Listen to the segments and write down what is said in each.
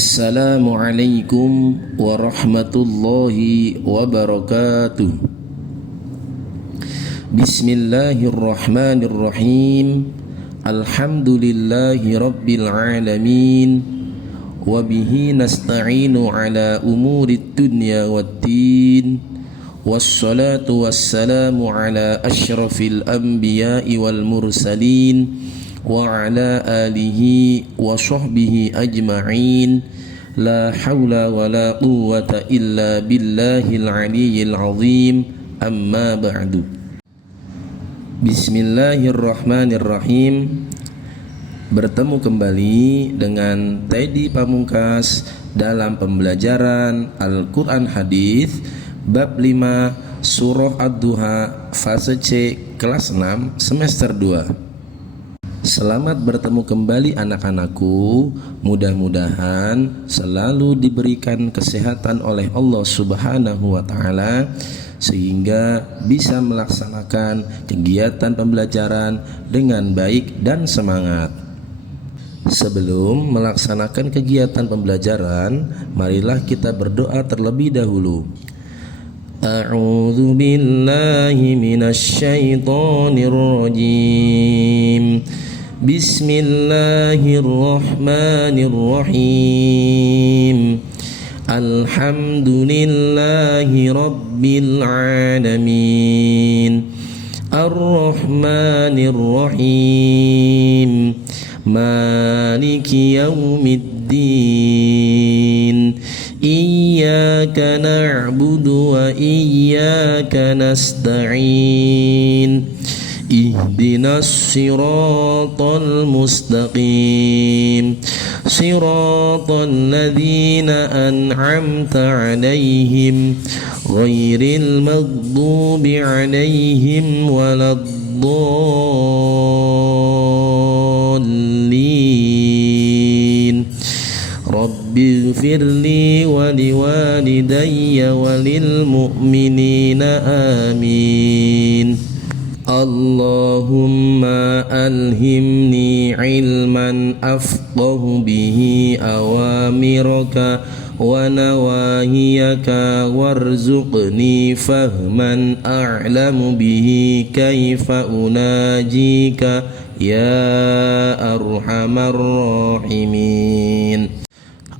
Assalamualaikum warahmatullahi wabarakatuh. Bismillahirrahmanirrahim. Alhamdulillahi rabbil alamin. Wabihi nasta'inu ala umurid dunya waddin. Wassalatu wassalamu ala ashrafil anbiya'i wal mursalin wa ala alihi wa sahbihi ajma'in. La hawla wa la quwwata illa billahil aliyyil azim. Amma ba'du. Bismillahirrahmanirrahim. Bertemu kembali dengan Teddy Pamungkas dalam pembelajaran Al-Quran Hadis bab 5 Surah Ad-Duha fase C kelas 6 semester 2. Selamat bertemu kembali anak-anakku. Mudah-mudahan selalu diberikan kesehatan oleh Allah Subhanahu wa ta'ala sehingga bisa melaksanakan kegiatan pembelajaran dengan baik dan semangat. Sebelum melaksanakan kegiatan pembelajaran, marilah kita berdoa terlebih dahulu. A'udzu billahi minasy syaithanir rajim. Bismillahirrahmanirrahim. Alhamdulillahi rabbil alamin. Ar-Rahmanir-Rahim. Maliki yaumiddin. Iyyaka na'budu wa iyyaka nasta'in. Ihdinas siratal mustaqim. Siratal ladzina an'amta 'alaihim ghairil maghdubi 'alaihim waladdallin. Rabbighfirli wa liwalidayya walil mu'minina amin. Allahumma alhimni ilman afqahu bihi awamiraka wa nawahiyaka warzuqni fahman a'lamu bihi kaifa unajika ya arhamar rahimin.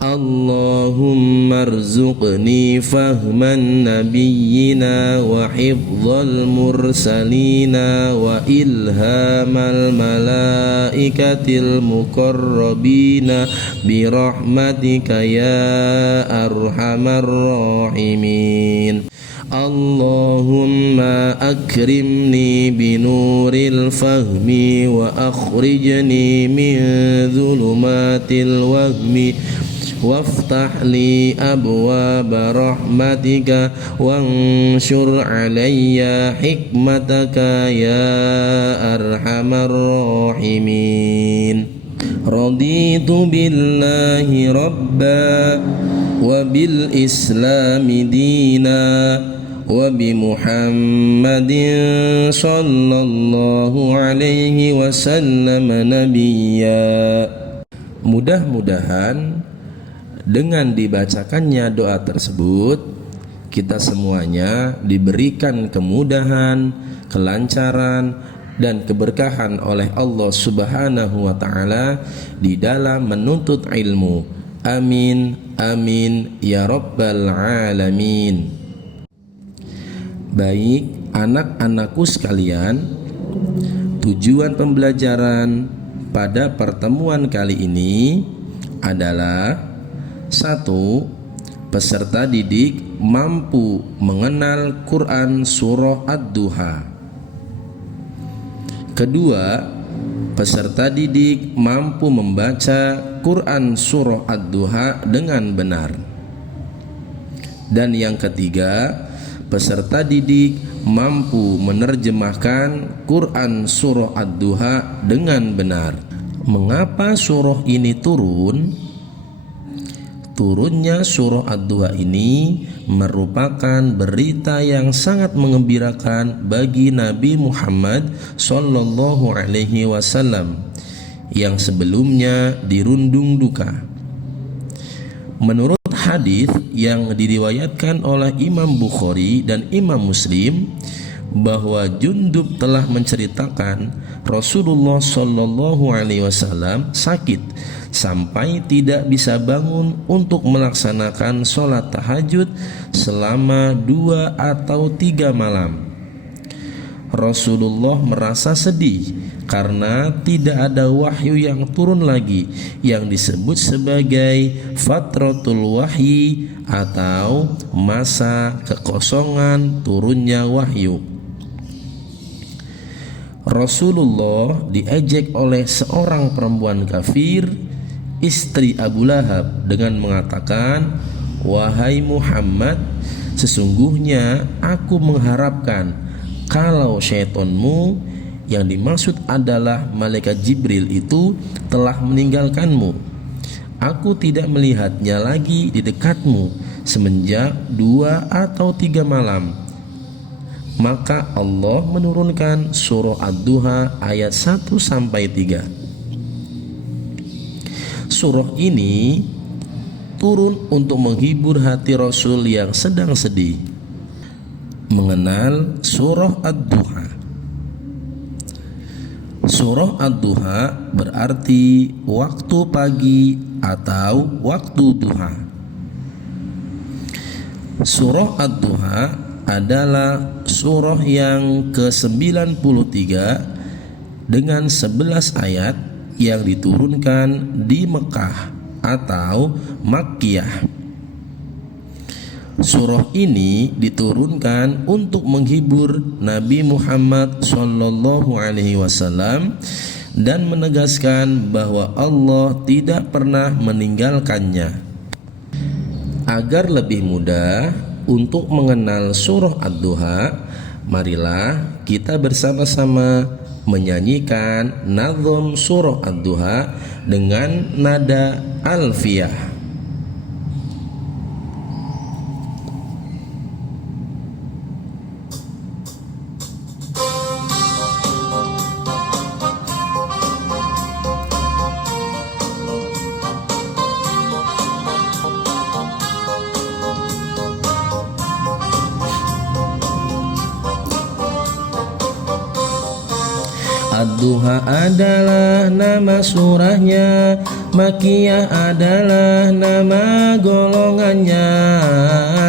Allahumma arzuqni fahman nabiyyina wa hifdzal mursalina wa ilhamal malaikatil muqarrabina birahmatika ya arhamar rahimin. Allahumma akrimni binuril fahmi wa akhrijni min dhulumatil wahmi waftah li abwaaba rahmatika wanshur alayya hikmataka ya arhamar rahimin. Raditu billahi rabba wa bil islami dina wa bi Muhammadin sallallahu alaihi wasallam nabiyya. Mudah-mudahan dengan dibacakannya doa tersebut, kita semuanya diberikan kemudahan, kelancaran, dan keberkahan oleh Allah Subhanahu wa ta'ala di dalam menuntut ilmu. Amin, amin, ya rabbal alamin. Baik anak-anakku sekalian, tujuan pembelajaran pada pertemuan kali ini adalah: 1. Peserta didik mampu mengenal Quran Surah Ad-Duha. 2. Peserta didik mampu membaca Quran Surah Ad-Duha dengan benar. Dan yang ketiga, peserta didik mampu menerjemahkan Quran Surah Ad-Duha dengan benar. Mengapa surah ini turun? Turunnya surah Ad-Duha ini merupakan berita yang sangat mengembirakan bagi Nabi Muhammad sallallahu alaihi wasallam yang sebelumnya dirundung duka. Menurut hadis yang diriwayatkan oleh Imam Bukhari dan Imam Muslim, bahwa Jundub telah menceritakan Rasulullah Shallallahu Alaihi Wasallam sakit sampai tidak bisa bangun untuk melaksanakan sholat tahajud selama 2 atau 3 malam. Rasulullah merasa sedih karena tidak ada wahyu yang turun lagi, yang disebut sebagai fatratul wahyi atau masa kekosongan turunnya wahyu. Rasulullah diejek oleh seorang perempuan kafir, istri Abu Lahab, dengan mengatakan, "Wahai Muhammad, sesungguhnya aku mengharapkan kalau syaitanmu, yang dimaksud adalah malaikat Jibril, itu telah meninggalkanmu. Aku tidak melihatnya lagi di dekatmu semenjak 2 atau 3 malam." Maka Allah menurunkan surah Ad-Duha ayat 1-3. Surah ini turun untuk menghibur hati Rasul yang sedang sedih. Mengenal surah Ad-Duha. Surah Ad-Duha berarti waktu pagi atau waktu duha. Surah Ad-Duha adalah surah yang ke-93 dengan 11 ayat yang diturunkan di Mekah atau Makkiyah. Surah ini diturunkan untuk menghibur Nabi Muhammad Sallallahu Alaihi Wasallam dan menegaskan bahwa Allah tidak pernah meninggalkannya. Agar lebih mudah untuk mengenal surah Ad-Duha, marilah kita bersama-sama menyanyikan nazm surah Ad-Duha dengan nada alfiyah. Ad-Duha adalah nama surahnya, Makkiyah adalah nama golongannya,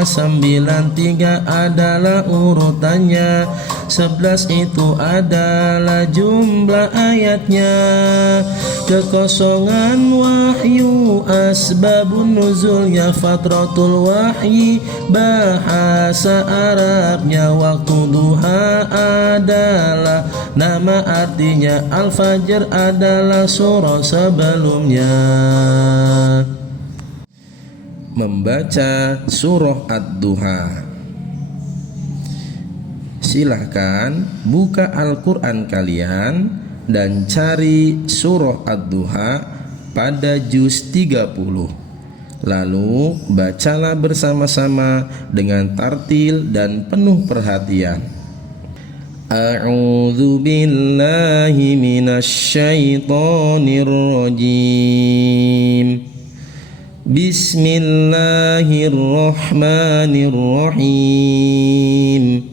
93 adalah urutannya, 11 itu adalah jumlah ayatnya. Kekosongan wahyu asbabun nuzulnya, fatratul wahyi bahasa Arabnya, waktu duha adalah nama artinya, Al-Fajr adalah surah sebelumnya. Membaca surah Ad-Duha. Silahkan buka Al-Quran kalian dan cari surah Ad-Duha pada juz 30. Lalu bacalah bersama-sama dengan tartil dan penuh perhatian. A'udzu billahi minasy syaithanir rajim. Bismillahirrahmanirrahim.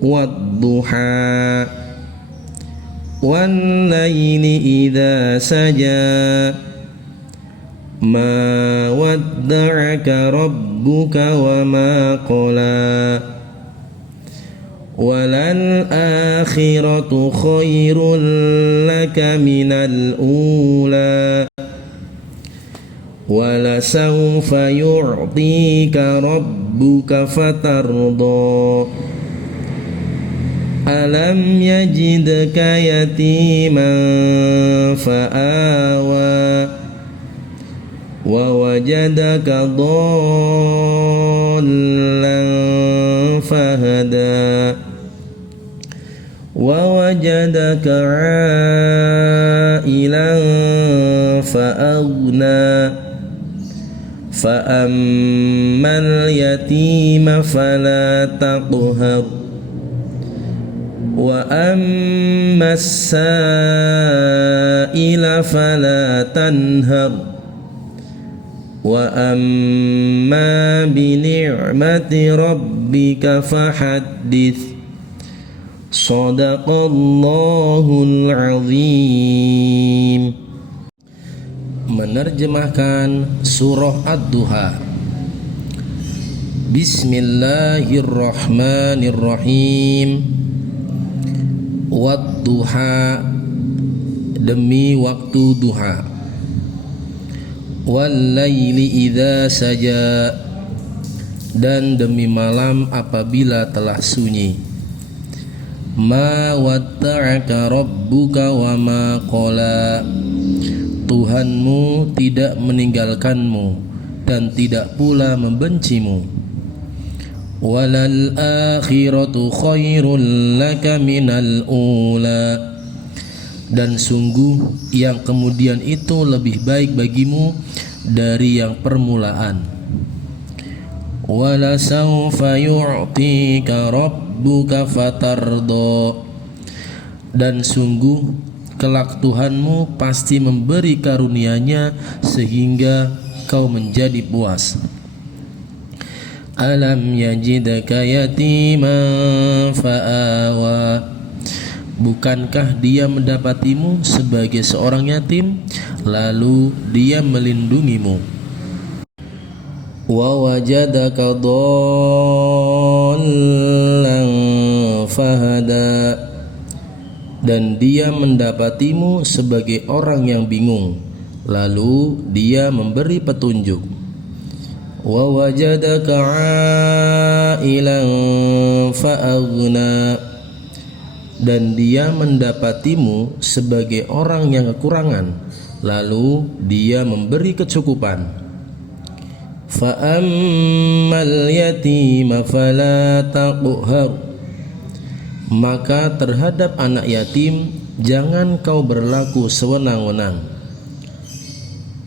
Wad-duha wan laili idza saja. Ma wadda'aka rabbuka wa ma qala. Walal akhiratu khairul laka minal ula. Walasawfa yu'tika rabbuka fatarda. Alam yajidka yatiman fa'awa. Wa wajadaka dhallan fahada. Wa wajadaka 'ailan fa'aghna. Fa'ammal yatima fala taqhar. Wa ammas sa'ila fala tanhar. wa amma bi ni'mati rabbika fahaddits. Shadaqallahul azim. Menerjemahkan surah Ad-Duha. Bismillahirrahmanirrahim. Wad-duha, demi waktu duha. Wal-laili idza saja, dan demi malam apabila telah sunyi. Ma watta'aka rabbuka wa ma qala, Tuhanmu tidak meninggalkanmu dan tidak pula membencimu. Walal akhiratu khairul laka minal ula, dan sungguh yang kemudian itu lebih baik bagimu dari yang permulaan. Wala sawfa yu'tika rabbuka fatardo, dan sungguh kelak Tuhanmu pasti memberi karunia-Nya sehingga kau menjadi puas. Alam yajidka yatiman fa'awa, bukankah Dia mendapatimu sebagai seorang yatim lalu Dia melindungimu. Wa wajadaka dhallan fahada, dan Dia mendapatimu sebagai orang yang bingung lalu Dia memberi petunjuk. Wa wajadaka 'ailan fa'aghna, dan Dia mendapatimu sebagai orang yang kekurangan lalu Dia memberi kecukupan. Fa ammal yatima fala taqhar, maka terhadap anak yatim jangan kau berlaku sewenang-wenang.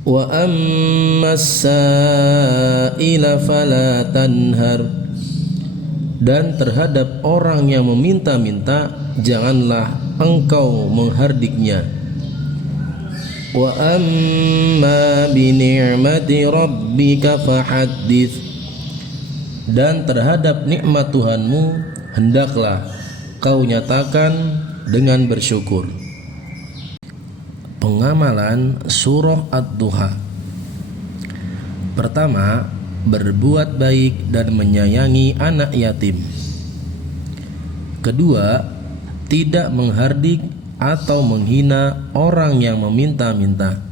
Wa ammas sa'ila fala tanhar, dan terhadap orang yang meminta-minta janganlah engkau menghardiknya. Wa amma bi ni'mati rabbika fahaddits, dan terhadap nikmat Tuhanmu hendaklah kau nyatakan dengan bersyukur. Pengamalan surah Ad-Duha. Pertama, berbuat baik dan menyayangi anak yatim. Kedua, tidak menghardik atau menghina orang yang meminta-minta.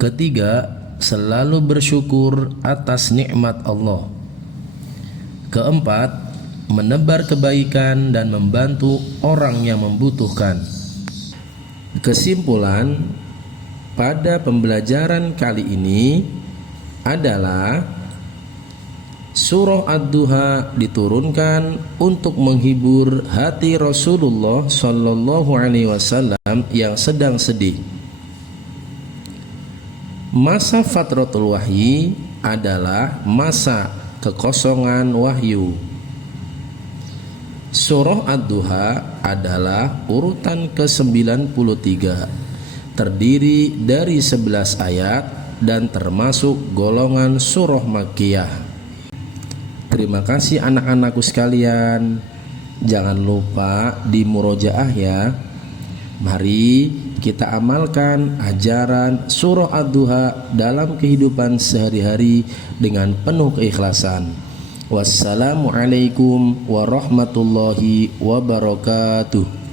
Ketiga, selalu bersyukur atas nikmat Allah. Keempat, menebar kebaikan dan membantu orang yang membutuhkan. Kesimpulan pada pembelajaran kali ini adalah surah Ad-Duha diturunkan untuk menghibur hati Rasulullah Sallallahu Alaihi Wasallam yang sedang sedih. Masa fatratul wahyi adalah masa kekosongan wahyu. Surah Ad-Duha adalah urutan ke-93, terdiri dari 11 ayat dan termasuk golongan surah Makkiyah. Terima kasih anak-anakku sekalian. Jangan lupa di murojaah ya. Mari kita amalkan ajaran surah Ad-Duha dalam kehidupan sehari-hari dengan penuh keikhlasan. Wassalamualaikum warahmatullahi wabarakatuh.